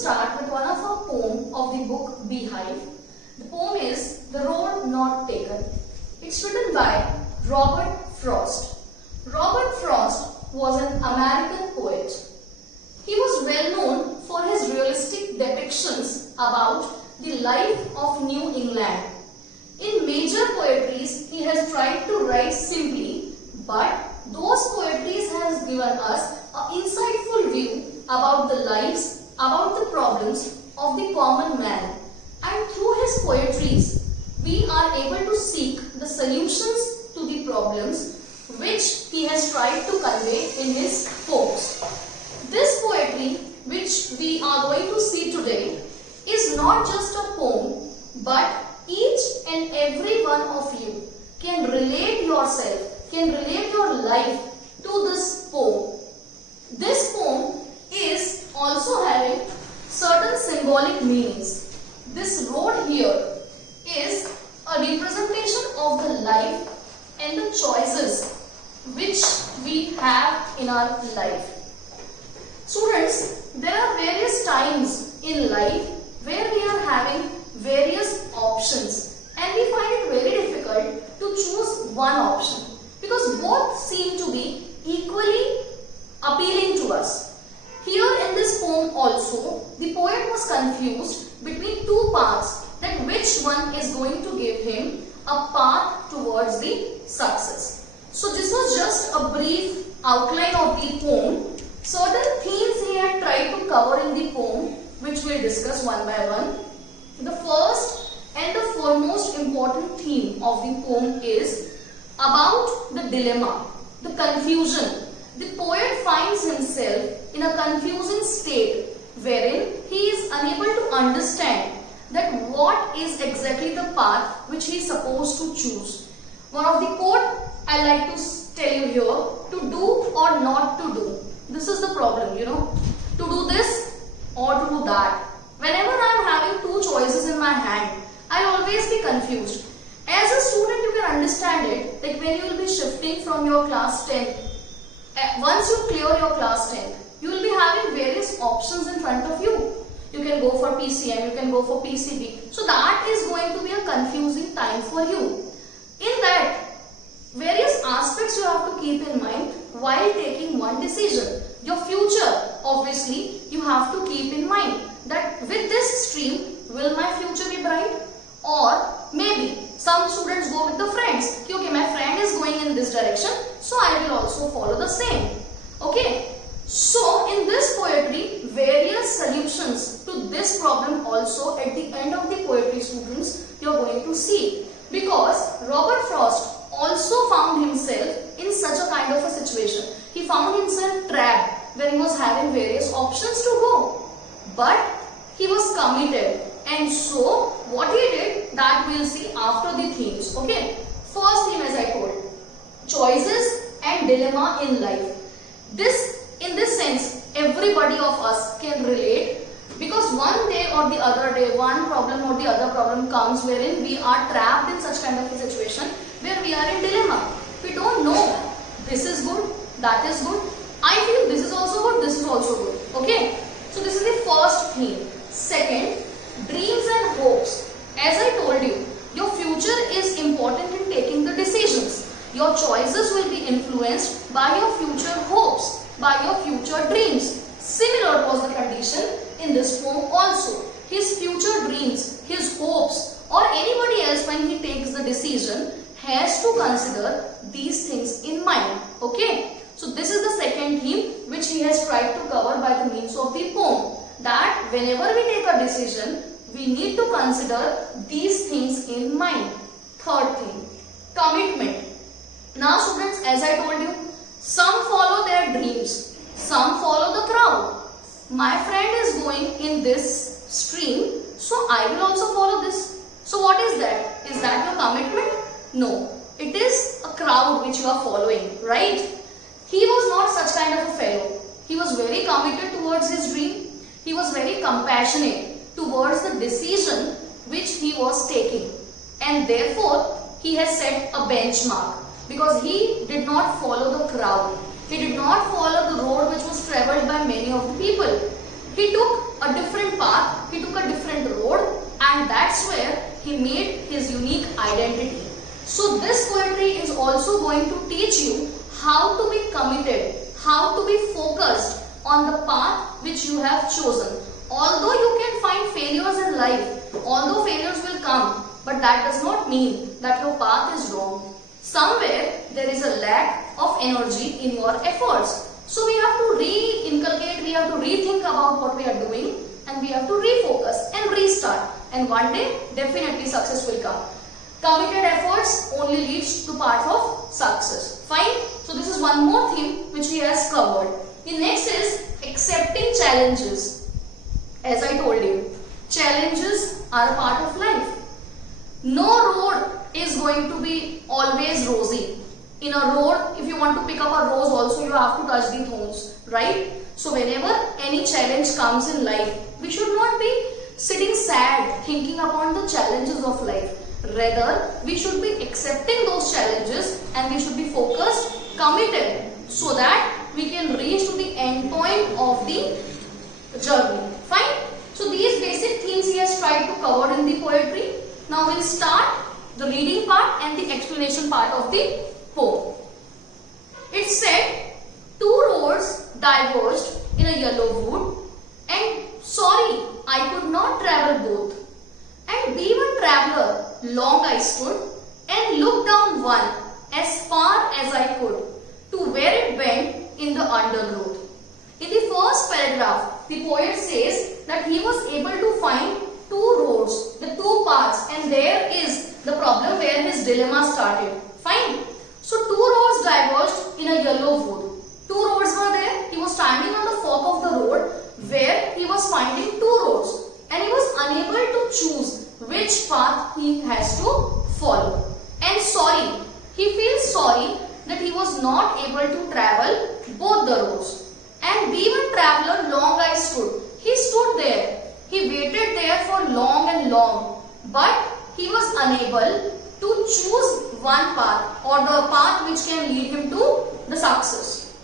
start with one of our poem of the book Beehive. The poem is The Road Not Taken. It's written by Robert Frost. Robert Frost was an American poet. He was well known for his realistic depictions about the life of New England. In major poetries, he has tried to write simply, but those poetries has given us an insightful view about the lives, about the problems of the common man. And through his poetries, we are able to seek the solutions to the problems which he has tried to convey in his poems. This poetry, which we are going to see today, is not just a poem, but each and every one of you can relate yourself, can relate your life to this poem. This poem is also having certain symbolic meanings. This road here is a representation of the life and the choices which we have in our life. Students, there are various times in life where we are having various options and we find it very difficult to choose one option because both seem to be equally appealing to us. Here in this poem also, the poet was confused between two paths, that which one is going to give him a path towards the success. So this was just a brief outline of the poem. Certain themes he had tried to cover in the poem, which we'll discuss one by one. The first and the foremost important theme of the poem is about the dilemma, the confusion. The poet finds himself in a confusing state wherein he is unable to understand that what is exactly the path which he is supposed to choose. One of the quote I like to tell you here, to do or not to do. This is the problem, to do this or to do that. Whenever I am having two choices in my hand, I will always be confused. As a student, you can understand it that when you will be shifting from your class 10, once you clear your class 10, you will be having various options in front of you. You can go for PCM, you can go for PCB. So that is going to be a confusing time for you. In that, various aspects you have to keep in mind while taking one decision. Your future, obviously, you have to keep in mind that with this stream, will my future be bright? Or maybe some students go with the friends. Okay, my friend is going in this direction, so I will also follow the same. Okay, so in this poetry, various solutions to this problem also at the end of the poetry, students, you are going to see. Because Robert Frost also found himself in such a kind of a situation. He found himself trapped where he was having various options to go. But he was committed. And so, what he did, that we will see after the themes. Okay. First theme, as I told, choices and dilemma in life. In this sense, everybody of us can relate, because one day or the other day, one problem or the other problem comes wherein we are trapped in such kind of a situation where we are in dilemma. We don't know, this is good, that is good. I feel this is also good, this is also good. Okay. So this is the first theme. Second, dreams and hopes. As I told you, your future is important in taking the decisions. Your choices will be influenced by your future hopes, by your future dreams. Similar was the condition in this poem also. His future dreams, his hopes, or anybody else when he takes the decision has to consider these things in mind. Okay. So this is the second theme which he has tried to cover by the means of the poem. That whenever we take a decision, we need to consider these things in mind. Third theme, commitment. Now students, as I told you, some follow their dreams, some follow the crowd. My friend is going in this stream, so I will also follow this. So what is that? Is that your commitment? No. It is a crowd which you are following, right? He was not such kind of a fellow. He was very committed towards his dream. He was very compassionate towards the decision which he was taking. And therefore, he has set a benchmark because he did not follow the crowd. He did not follow the road which was travelled by many of the people. He took a different path, he took a different road, and that's where he made his unique identity. So this poetry is also going to teach you how to be committed, how to be focused on the path which you have chosen. Although you can find failures in life, although failures will come, but that does not mean that your path is wrong. Somewhere there is a lack of energy in your efforts. So we have to re-inculcate, we have to rethink about what we are doing, and we have to refocus and restart. And one day definitely success will come. Committed efforts only leads to path of success. Fine. So this is one more theme which he has covered. The next is accepting challenges. As I told you, challenges are a part of life. No road is going to be always rosy. In a road, if you want to pick up a rose also, you have to touch the thorns, right? So whenever any challenge comes in life, we should not be sitting sad thinking upon the challenges of life. Rather, we should be accepting those challenges and we should be focused, committed, so that we can reach to the end point of the journey. Fine? So these basic themes he has tried to cover in the poetry. Now we'll start the reading part and the explanation part of the poem. It said, two roads diverged in a yellow wood, and sorry, I could not travel both. And be one traveller, long I stood, and looked down one as far as I could, to where it went in the undergrowth. In the first paragraph, the poet says that he was able to find two roads, the two paths, and there is the problem where his dilemma started. Fine. So two roads diverged in a yellow wood. Two roads were there. He was standing on the fork of the road where he was finding two roads, and he was unable to choose which path he has to follow. And sorry, he feels sorry that he was not able to travel both the roads. And be one traveller, long I stood. He stood there. He waited there for long and long, but he was unable to choose one path or the path which can lead him to the success.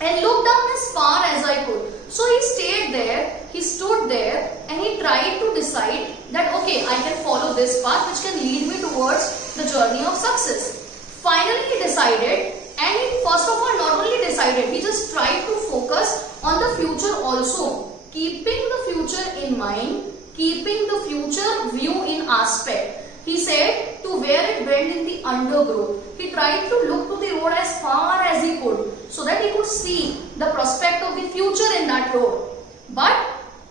And looked down as far as I could. So he stayed there, he stood there, and he tried to decide that okay, I can follow this path which can lead me towards the journey of success. Finally he decided, and he first of all not only decided, he just tried to focus on the future also, keeping the future in mind, keeping the future view in aspect. He said to where it went in the undergrowth. He tried to look to the road as far as he could, so that he could see the prospect of the future in that road. But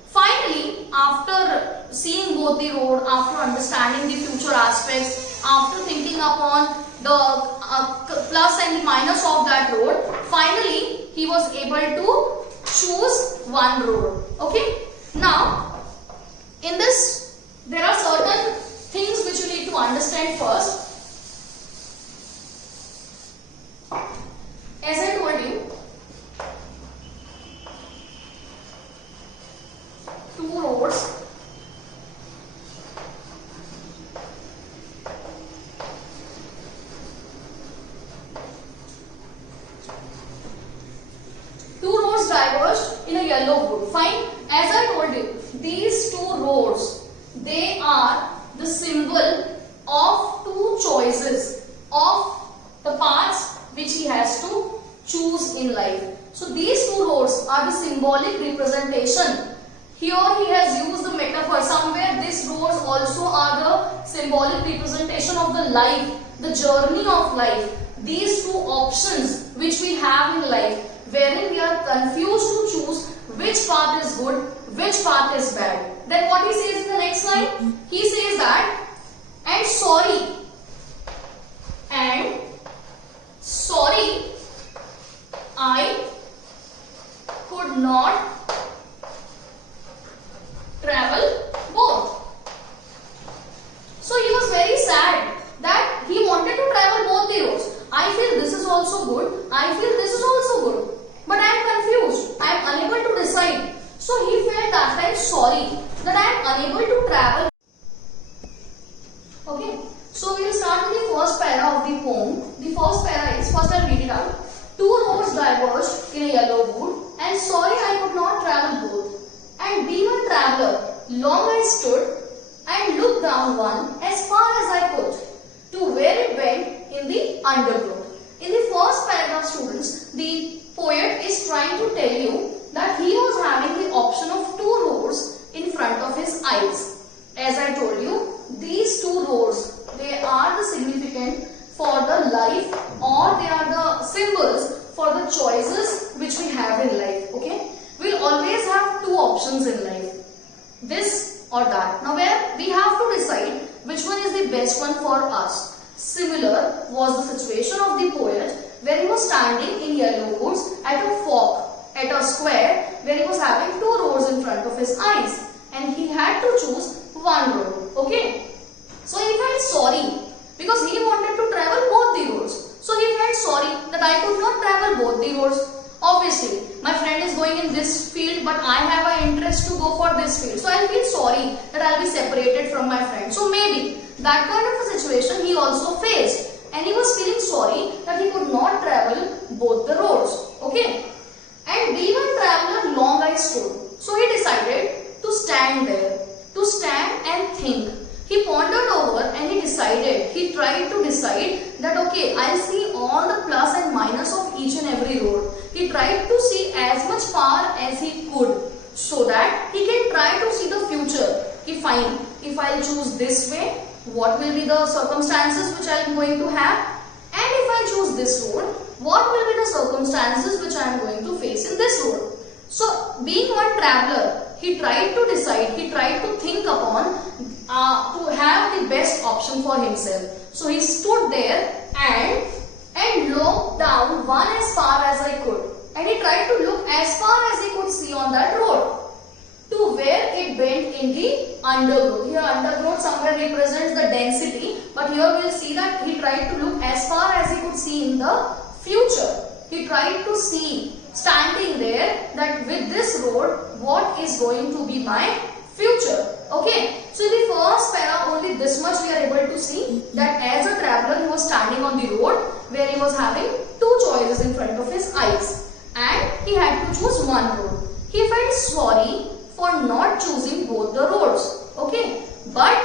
finally, after seeing both the road, after understanding the future aspects, after thinking upon the plus and the minus of that road, finally he was able to choose one road. Okay. Now, in this, there are certain things which you need to understand first. As I told you, two roads diverged in a yellow wood. Fine. As I told you, these two roads, they are the symbol of two choices of the paths which he has to choose in life. So these two roads are the symbolic representation. Here he has used the metaphor. Somewhere these roads also are the symbolic representation of the life, the journey of life. These two options which we have in life, wherein we are confused to choose which path is good, which path is bad. Then what he says in the next line? He says that, and sorry, I could not travel both. So he was very sad that he wanted to travel both the roads. I feel this is also good, I feel this is also good, but I am confused, I am unable to decide. So he felt that time sorry that I am unable to travel. Okay, so we will start with the first para of the poem. The first para is, first I will read it out. Two roads diverged in a yellow wood, and sorry I could not travel both. And And being a traveler, long I stood and looked down one as far as I could to where it went in the undergrowth. In the first paragraph, students, the poet is trying to tell you that he was having the option of two roads in front of his eyes. As I told you, these two roads, they are the significant for the life, or they are the symbols for the choices which we have in life. Okay, we'll always have two options in life, this or that. Now where we have to decide which one is the best one for us. Similar was the situation of the poet where he was standing in Yellow Woods at a fork, at a square, where he was having two roads in front of his eyes and he had to choose one road. Okay, so he felt sorry because he wanted to travel both the roads. So he felt sorry that I could not travel both the roads. Obviously, my friend is going in this field, but I have an interest to go for this field. So I feel sorry that I will be separated from my friend. So maybe that kind of a situation he also faced. And he was feeling sorry that he could not travel both the roads. Okay. And being a traveler, long I stood. So he decided to stand there, to stand and think. He pondered over and he tried to decide that okay, I'll see all the plus and minus of each and every road. He tried to see as much far as he could so that he can try to see the future. Fine, if I'll choose this way, what will be the circumstances which I am going to have? And if I choose this road, what will be the circumstances which I am going to face in this road? So, being one traveler, he tried to decide, he tried to think upon to have the best option for himself. So, he stood there and looked down one as far as I could. And he tried to look as far as he could see on that road to where it went in the undergrowth. Here undergrowth somewhere represents the density, but here we will see that he tried to look as far as he could see in the future. He tried to see, standing there, that with this road, what is going to be my future. Okay, so in the first para, only this much we are able to see, that as a traveler, he was standing on the road where he was having two choices in front of his eyes and he had to choose one road. He felt sorry for not choosing both the roads. Okay, but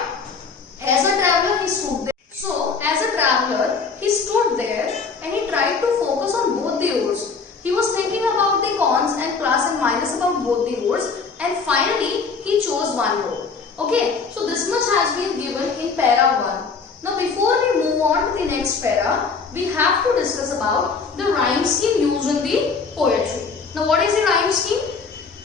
as a traveler, he stood there. So, as a traveler, he stood there and he tried to focus on both the roads. He was thinking about the cons and plus and minus about both the roads, and finally he chose one road. Okay, so this much has been given in para 1. Now before we move on to the next para, we have to discuss about the rhyme scheme used in the poetry. Now what is the rhyme scheme?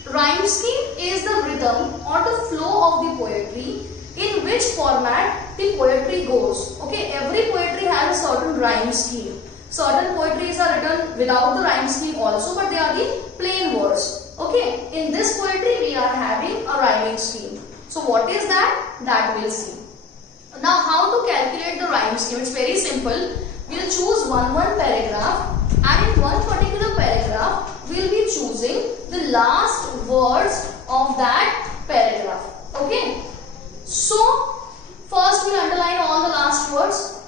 Rhyme scheme is the rhythm or the flow of the poetry in which format the poetry goes. Okay, every poetry has a certain rhyme scheme. Certain poetries are written without the rhyme scheme also, but they are the plain words. Okay, in this poetry we are having a rhyming scheme. So what is that? That we'll see. Now how to calculate the rhyme scheme? It's very simple. We'll choose one paragraph, and in one particular paragraph we'll be choosing the last words of that paragraph. Okay. So first we underline all the last words.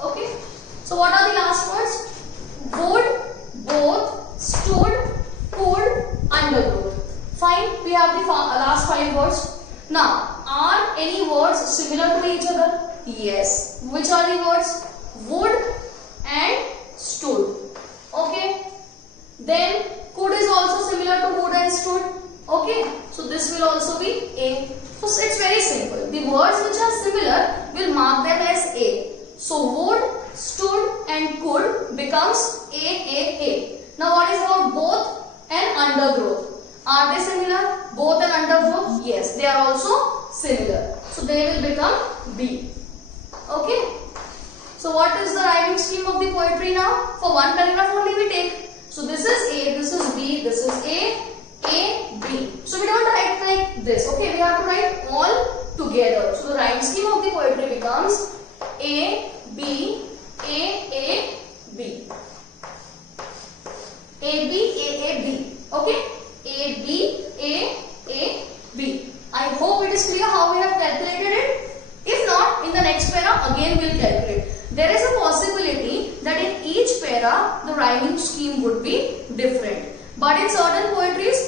Okay. So what are the last words? Would, both, stood, could, undergrowth. Fine, we have the last 5 words. Now, are any words similar to each other? Yes. Which are the words? Would and stood. Okay. Then could is also similar to would and stood. Okay. So this will also be A. So it's very simple. The words which are similar, we'll mark them as A. So would, stood and could becomes A. Now what is about both and undergrowth? Are they similar? Both and undergrowth? Yes, they are also similar. So they will become B. Okay. So what is the rhyming scheme of the poetry now? For one paragraph only we take. So this is A, this is B, this is A, B. So we don't write like this. Okay, we have to write all together. So the rhyme scheme of the poetry becomes A, B, A, B. A, B. Okay. A, B. I hope it is clear how we have calculated it. If not, in the next para again we will calculate. There is a possibility that in each para the rhyming scheme would be different. But in certain poetries